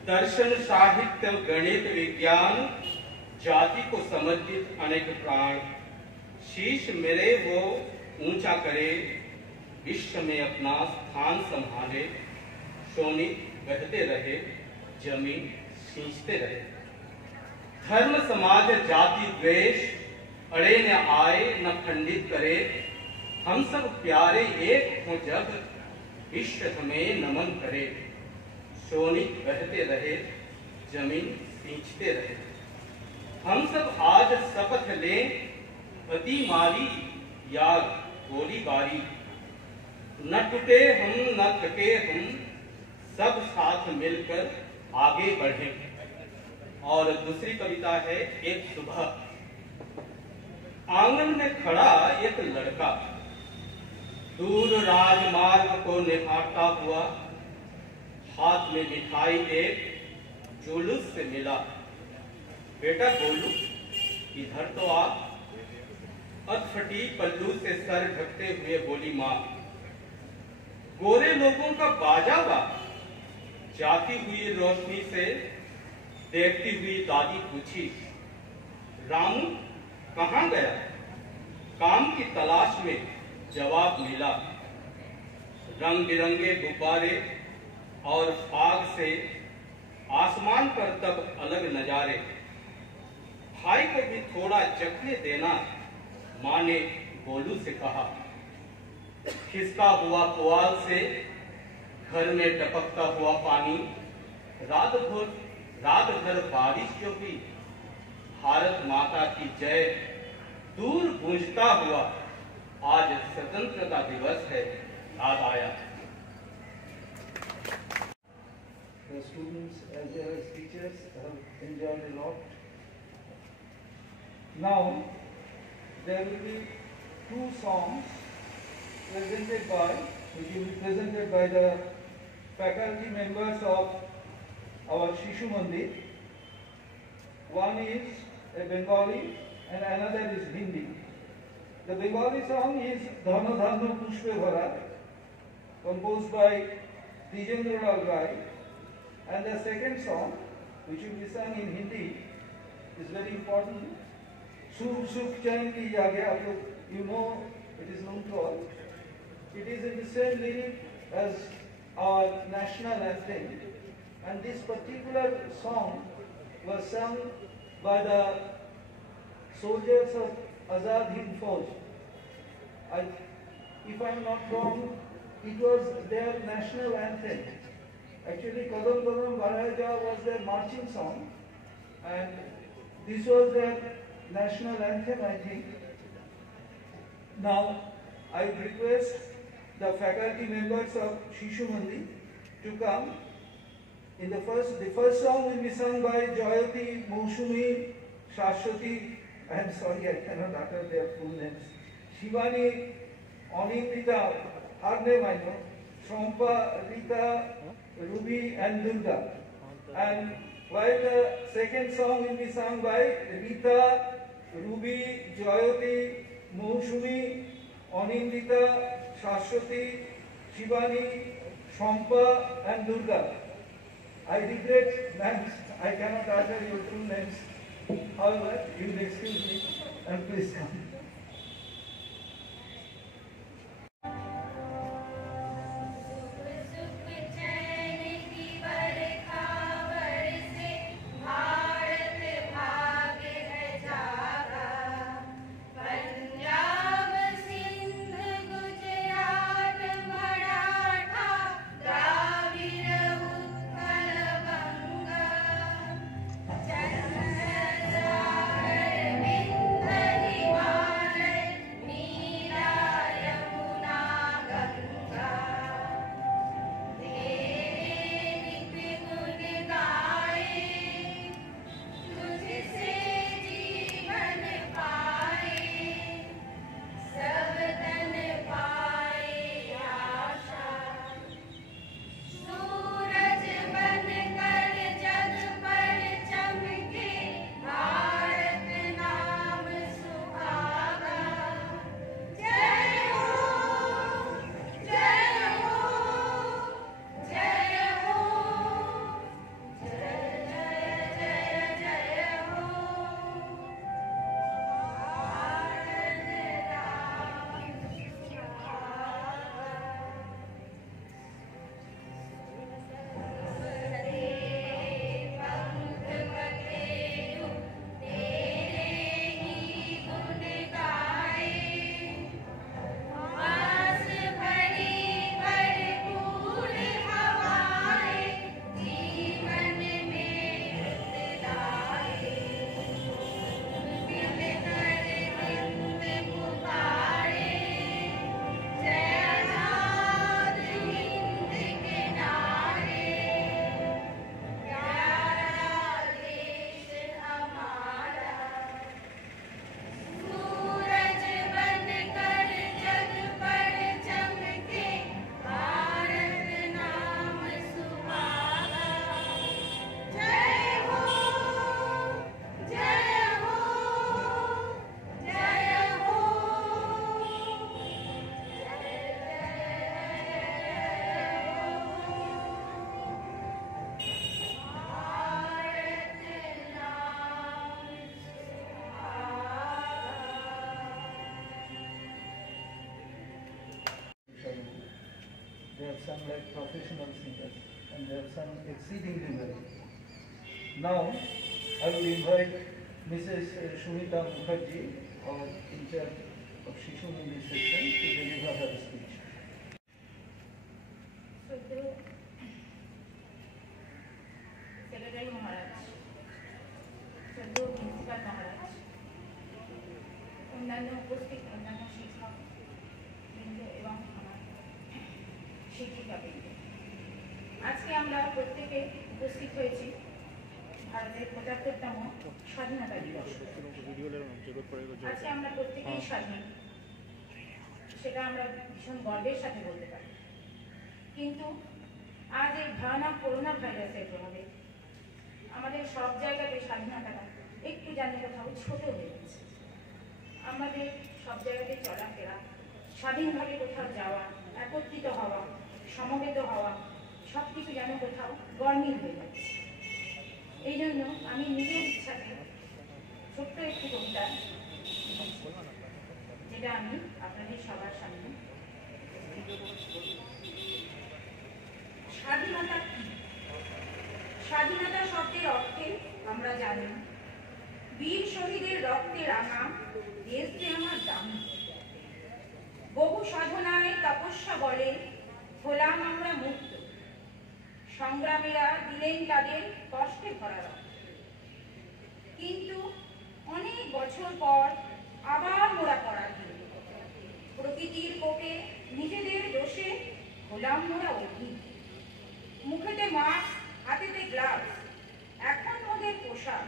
दर्शन, साहित्य, गणित, विज्ञान, जाति को समर्पित अनेक प्राण, शीश मेरे वो ऊंचा करे, विश्व में अपना स्थान संभाले। शोणित बहते रहे, जमीन सींचते रहे। धर्म, समाज, जाति, द्वेष अड़े न आए, न खंडित करे। हम सब प्यारे एक हों जब, विश्व हमें नमन करे। शोणित बहते रहे, जमीन सींचते रहे। हम सब आज शपथ लें, अति मारी या गोलीबारी। न टूटे हम, न थके हम, सब साथ मिलकर आगे बढ़े। और दूसरी कविता है एक सुबह। आंगन में खड़ा एक लड़का, दूर राजमार्ग को निहारता हुआ, हाथ में मिठाई एक जुलूस से मिला। बेटा गोलू, इधर तो आ। अधफटी पल्लू से सर ढकते हुए बोली माँ। गोरे लोगों का बाजा बा। जाती हुई रोशनी से देखती हुई दादी पूछी, रामू कहाँ गया? काम की तलाश में जवाब मिला। रंग बिरंगे गुब्बारे और फाग से आसमान पर तब अलग नजारे। भाई को भी थोड़ा चखने देना, माँ ने गोलू से कहा। खिसका हुआ पुआल से घर में टपकता हुआ पानी। रात भर बारिश जो हुई, भारत माता की जय दूर गूंजता हुआ। आज स्वतंत्रता दिवस है, याद आया। the students as well as teachers have enjoyed a lot. Now, there will be two songs which will be presented by the faculty members of our Shishu Mandir. One is a Bengali and another is Hindi. The Bengali song is Dhana Dhana Pushpe Bhara, composed by Dijendra Lal Rai, and the second song, which will be sung in Hindi, is very important. Sukh Sukh Chain Ki Jage, you know it is known to all. It is in the same lyric as our national anthem, and this particular song was sung by the soldiers of Azad Hind Fauj. If I am not wrong, it was their national anthem. Actually, Kadam Kadam Badhaya Ja was their marching song, and this was their national anthem, I think. Now, I request the faculty members of Shishu Mandir to come. The first song will be sung by Jayati, Moushumi, Shashwati, I am sorry, I cannot utter their full names, Shivani, Anindita, her name I know, Shompa, Rita, Ruby and Durga. And while the second song will be sung by Rita, Ruby, Jayati, Moushumi, Anindita, Shashwati, Shivani, Shompa and Durga. I regret, ma'am, I cannot utter your true names. However, you will excuse me and please come. They have sung like professional singers and they have sung exceedingly well. Now, I will invite Mrs. Shumita Mukherjee, our in charge of Shishu Mandir section, to deliver her speech. Secretary Maharaj, Sadhu Principal Maharaj, অন্যান্য উপস্থিত অন্যান্য শিক্ষক বৃন্দ এবং আমার শিক্ষিকা বৃন্দ, আজকে আমরা প্রত্যেকে উপস্থিত হয়েছি ভারতের ৭৫তম স্বাধীনতা দিবস। আজকে আমরা প্রত্যেকেই স্বাধীন, সেটা আমরা ভীষণ গর্বের সাথে বলতে পারি। কিন্তু আজ এই ভয়ানক করোনা ভাইরাসের প্রভাবে আমাদের সব জায়গাতে স্বাধীনতাটা একটু জানি কোথাও ছোট হয়ে গেছে। আমাদের সব জায়গাতে চলাফেরা, স্বাধীনভাবে কোথাও যাওয়া, একত্রিত হওয়া, সমবেত হওয়া, সব কিছু যেন কোথাও গরমিল হয়ে যাচ্ছে। এই জন্য আমি নিজের ইচ্ছাতে ছোট্ট একটি কবিতা, যেটা আমি আপনাদের সবার সামনে। স্বাধীনতা কি? স্বাধীনতা শব্দের অর্থে আমরা জানি বীর শহীদের রক্তে রাঙা দেশ যে আমার দামি। বহু সাধনায় তপস্যা বলে হলাম আমরা মুক্ত, সংগ্রামীরা দিলেন তাদের কষ্টে ভরা রক্ত। কিন্তু অনেক বছর পর আবার মোরা পরাধীন, প্রকৃতির কোপে নিজেদের দোষে হলাম মোরা অধীন। মুখেতে মাস্ক, হাতেতে গ্লাভস, এখন মোদের পোশাক,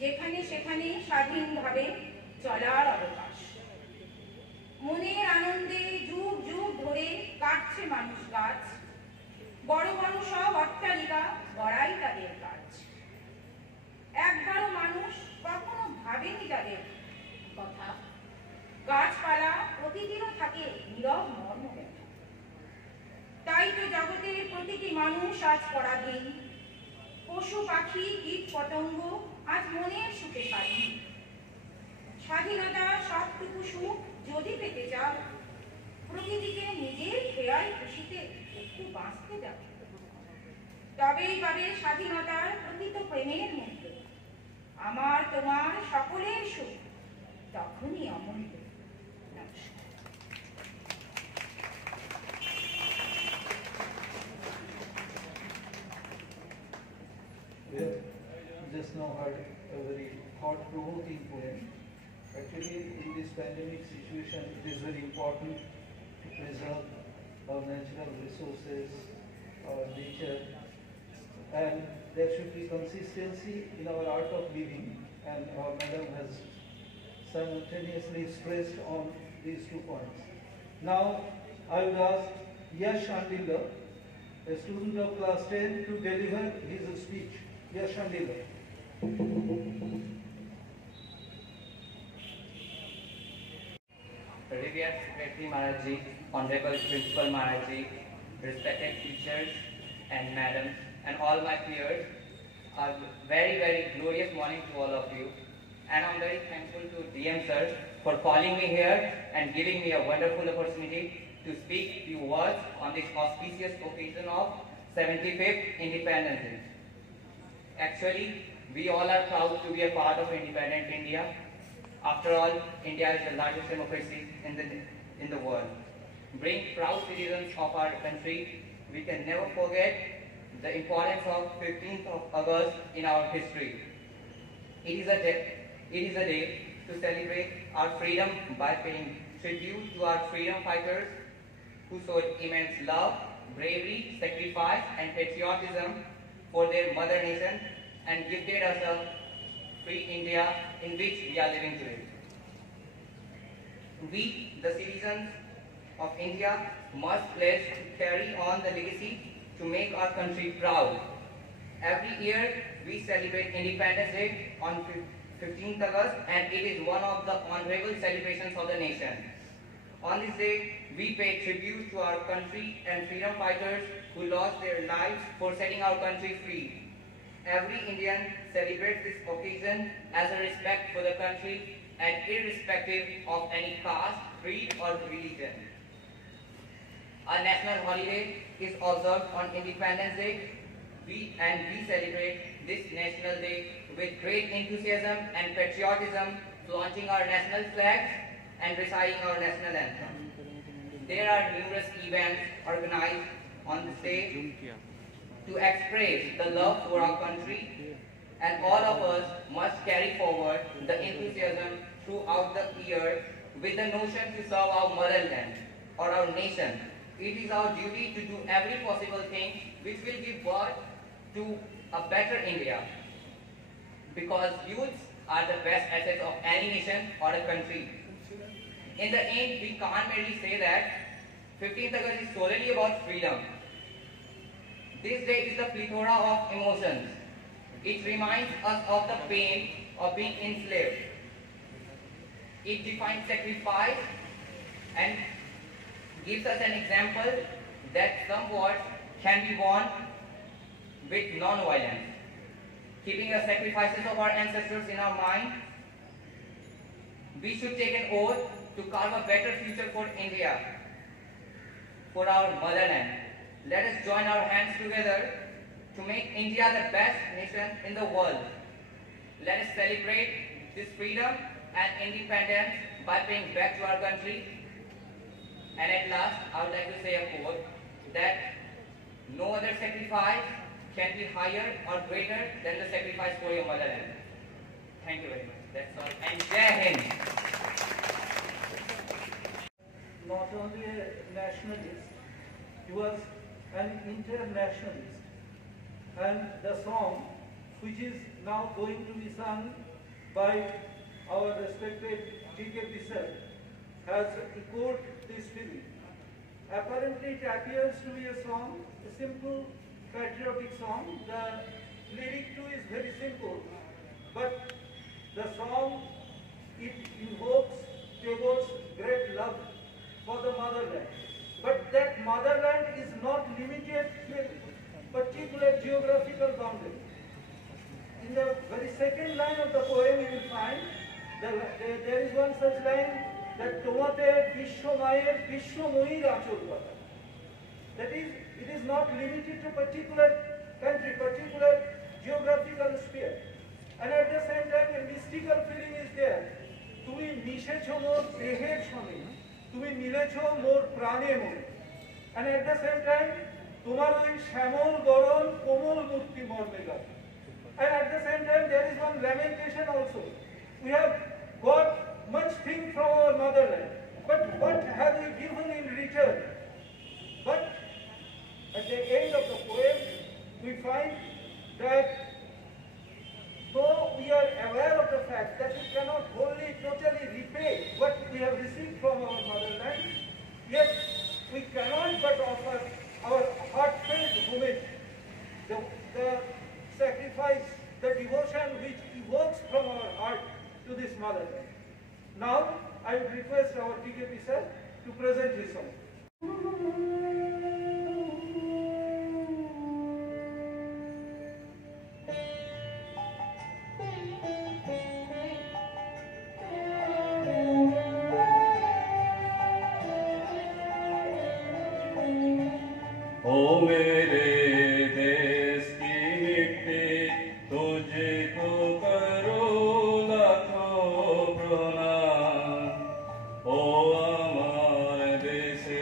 যেখানে সেখানে স্বাধীনভাবে চলার অবকাশ। মনের আনন্দে যুগ যুগ ধরে কাটছে মানুষ গাছ, বড় বড় সব অট্টালিকা গড়াই তাদের কাজ। একবারও মানুষ কখনো ভাবেনি তাদের কথা, গাছপালা প্রতিদিনও থাকে নীরব মর্ম ব্যথা। তাই তো জগতের প্রতিটি মানুষ আজ পরাধীন, পশু পাখি কীট পতঙ্গ আজ মনের সুখে স্বাধীন। স্বাধীনতা সবটুকু সুখ যদি পেতে চাও, প্রকৃতিকে নিজের খেয়াল খুশিতে একটু বাঁচতে দাও, তবেই পাবে স্বাধীনতার প্রকৃত প্রেমের মূল্য। আমার তোমার সকলের সুখ তখনই অমূল্য। নমস্কার। We have just now heard a very thought-provoking poem. Actually, in this pandemic situation, it is very important to preserve our natural resources, our nature, and there should be consistency in our art of living, and our madam has simultaneously stressed on these 2 points. Now, I would ask Yash Andila, a student of class 10, to deliver his speech. Yash Andila. Revered Secretary Maharajji, Honorable Principal Maharajji, respected teachers and madams, and all my peers, a very, very glorious morning to all of you. And I'm very thankful to DM sir for calling me here and giving me a wonderful opportunity to speak few words on this auspicious occasion of 75th Independence Day. Actually, we all are proud to be a part of independent India. After all, India is the largest democracy in the world. Being proud citizens of our country, we can never forget the importance of 15th of August in our history. It is a day to celebrate our freedom by paying tribute to our freedom fighters who showed immense love, bravery, sacrifice, and patriotism for their mother nation and gifted us a free India in which we are living today. We, the citizens of India, must pledge to carry on the legacy to make our country proud. Every year, we celebrate Independence Day on 15th August, and it is one of the honorable celebrations of the nation. On this day, we pay tribute to our country and freedom fighters who lost their lives for setting our country free. Every Indian celebrates this occasion as a respect for the country and irrespective of any caste, creed or religion. Our national holiday is observed on Independence Day. We celebrate this national day with great enthusiasm and patriotism, flaunting our national flags and reciting our national anthem. There are numerous events organized on this day to express the love for our country, and all of us must carry forward the enthusiasm throughout the year with the notion to serve our motherland or our nation. It is our duty to do every possible thing which will give birth to a better India, because youths are the best assets of any nation or a country. In the end, we can't merely say that 15th August is solely about freedom. This day is the plethora of emotions. It reminds us of the pain of being enslaved. It defines sacrifice and gives us an example that some wars can be won with non-violence. Keeping the sacrifices of our ancestors in our mind, we should take an oath to carve a better future for India, for our motherland. Let us join our hands together to make India the best nation in the world. Let us celebrate this freedom and independence by paying back to our country. And at last, I would like to say a quote that no other sacrifice can be higher or greater than the sacrifice for your motherland. Thank you very much. That's all. And Jai Hind. Not only a nationalist, he was an internationalist. And the song, which is now going to be sung by our respected T.K. Bissell, has echoed this feeling. Apparently it appears to be a song, a simple patriotic song. The lyric too is very simple, but the song, it invokes Tagore's great love for the motherland. But that motherland is not limited to a particular geographical boundary. In the very second line of the poem, you will find there is one such line that Tomate Vishwa Mayer Vishwa Moir Achol Pata. That is, it is not limited to particular country, particular geographical sphere. And at the same time, a mystical feeling is there. Tumi mishecho mor deher shonge, tumi milecho mor prane mor. And at the same time, তোমার ওই শ্যামল গরল কোমল মূর্তি মর্মে গান। And at the same time, there is one lamentation also. We have got much thing from our motherland, but what have we given in return? But at the end of the poem, we find that though we are aware of the fact that we cannot wholly, totally repay what we have received from our motherland, yet we cannot but offer our heartfelt homage, the sacrifice, the devotion which evokes from our heart to this motherland. Now, I would request our TKP sir to present his song. ओ मेरे देश की मिट्टी तुझको करो लाखों प्रणाम। ओ আমার দেশে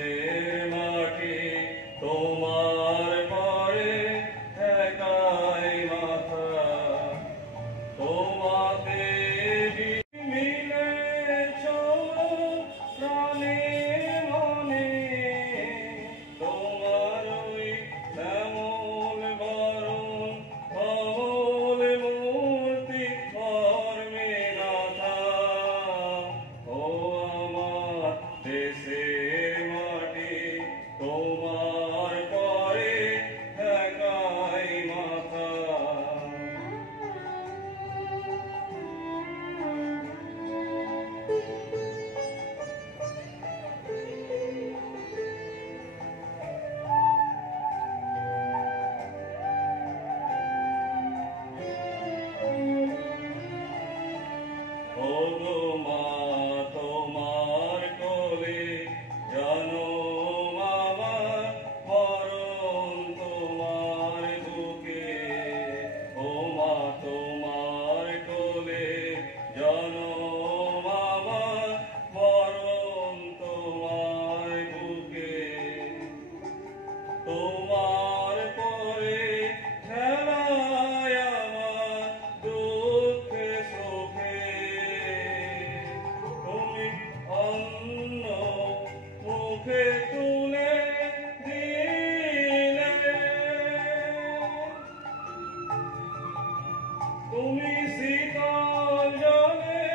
তুমি শীতল জলে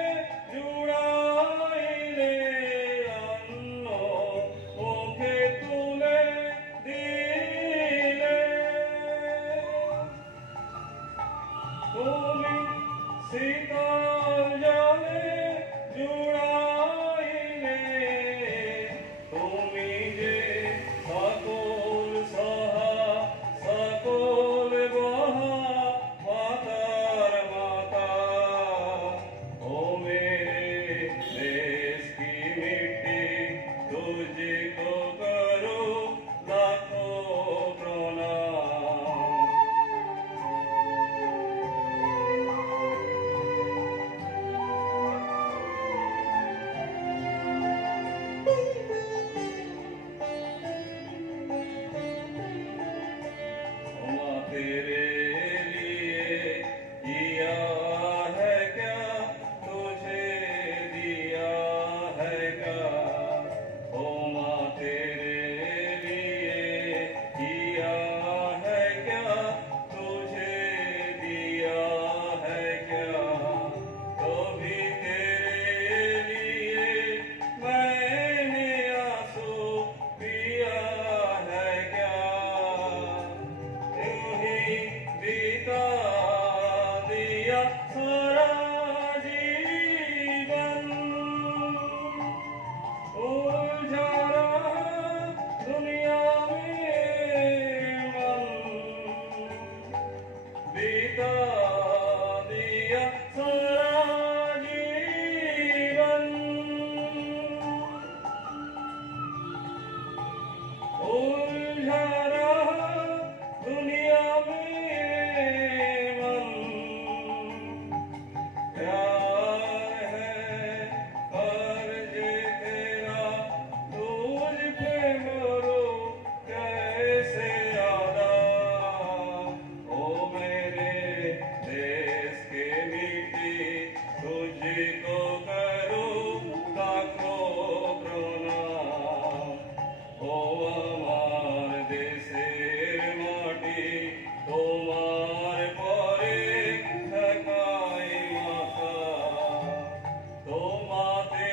জুড়াইলে অন্ন মুখে তুলে দিলে তুমি শীতল জলে জুড়াইলে তুমি যে সকল সহা সকল বহা মাতার মাতা ও মেরে দেশ কি মিट्टी तुझको करो लाखों प्रणाम क्षमा तेरे लिए किया है क्या तुझे दिया है क्या ओ माँ तेरे लिए किया है क्या तुझे दिया है क्या कभी तेरे लिए मैंने आंसू पिया है क्या तुम्ही बीता दिया सारा जीवन उलझा रहा दुनिया में मन बीता दिया सारा जीवन उलझा रहा दुनिया में मन प्यार है फर्ज तेरा तुझ पे मरो कैसे अदा ओ मेरे देश के मिट्टी तुझको करो लाखों प्रणाम ও আমার দেশের মাটি তোমার পরে ঠেকাই মাথা তোমাতে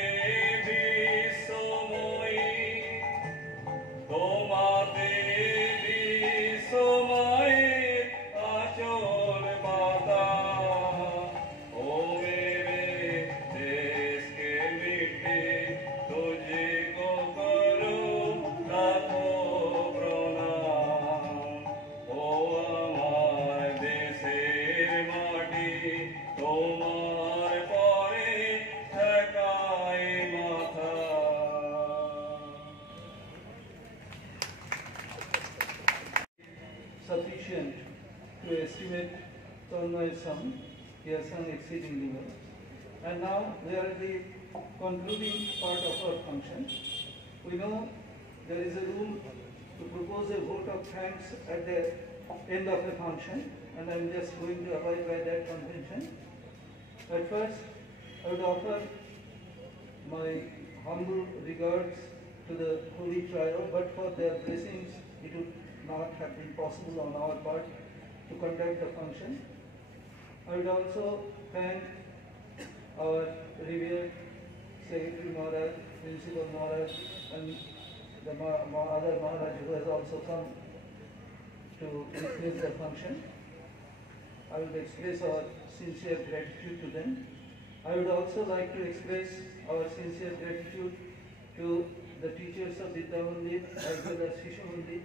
বিশ্বময়ী তোমাতে বিশ্বময়ের আচল পাতা ও মেরে देश के मिट्टी तुझको करो लाखों प्रणाम ও আমার দেশের মাটি তোমার পরে ঠেকাই মাথা Sufficient to estimate Tanmay's sum. He has sung exceedingly well. And now we are at the concluding part of our function. We know there is a rule to propose a vote of thanks at the end of a function, and I am just going to abide by that convention. At first, I would offer my humble regards to the Holy Trio, but for their blessings, it would not have been possible on our part to conduct the function. I would also thank our revered Secretary Maharaj, Principal Maharaj, and the other Maharaj who has also come to witness the function. I would express our sincere gratitude to them. I would also like to express our sincere gratitude to the teachers of Vidya Mandir as well as Shishu Mandir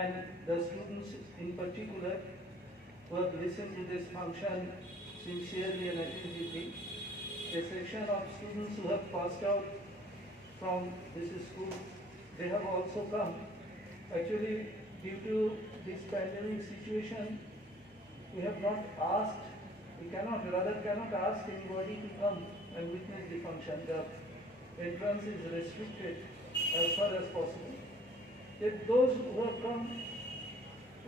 and the students in particular who have listened to this function sincerely and attentively. A section of students who have passed out from this school, they have also come. Actually, due to this pandemic situation, we have not asked, we cannot ask anybody to come and witness the function. The entrance is restricted as far as possible. If those who have come,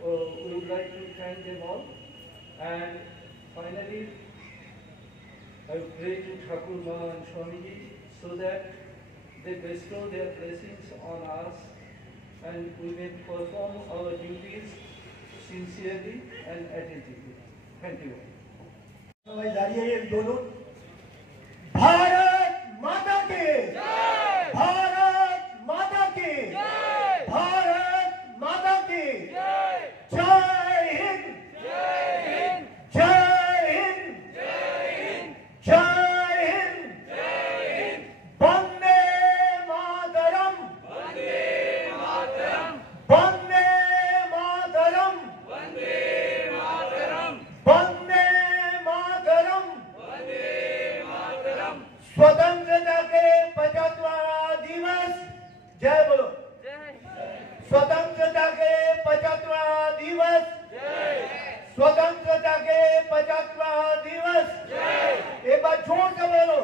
we would like to thank them all. And finally, I would pray to Thakur Ma and Swamiji so that they bestow their blessings on us and we may perform our duties sincerely and attentively. Thank you. दाঁড়িয়ে বলুন भारत माता के भारत माता के भारत माता के जय हिंद जय हिंद जय हिंद वंदे मातरम वंदे मातरम वंदे मातरम वंदे मातरम वंदे मातरम वंदे मातरम स्वतंत्रता के 75वां दिवस जय बोलो स्वतंत्रता के 75वां दिवस स्वतंत्रता के 75वां दिवस एक बार जोर से बोलो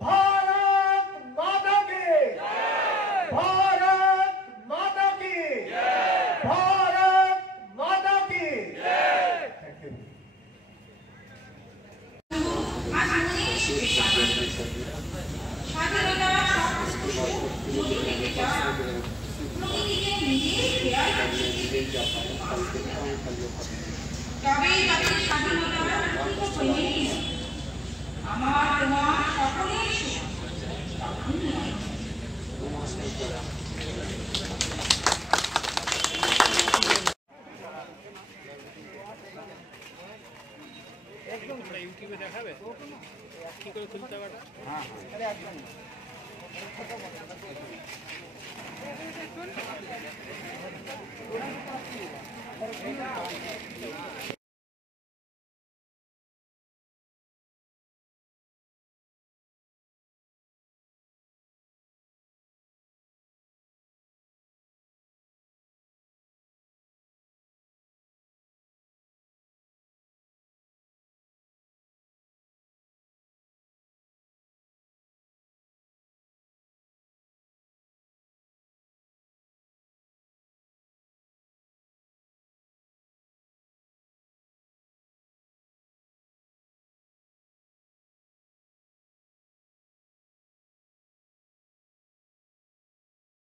भारत माता की भारत माता की भारत माता की थैंक यू স্বাধীনতা নদী থেকে যাওয়া প্রকৃতিকে নিজেই খেয়াল রাখতে তবেই তাদের স্বাধীনতার প্রকৃত পরিণতি আমার তোমার সকলের সুখ তখনই হয়। ইউটিউবে দেখাবে কি করে খুলতে হবে? হ্যাঁ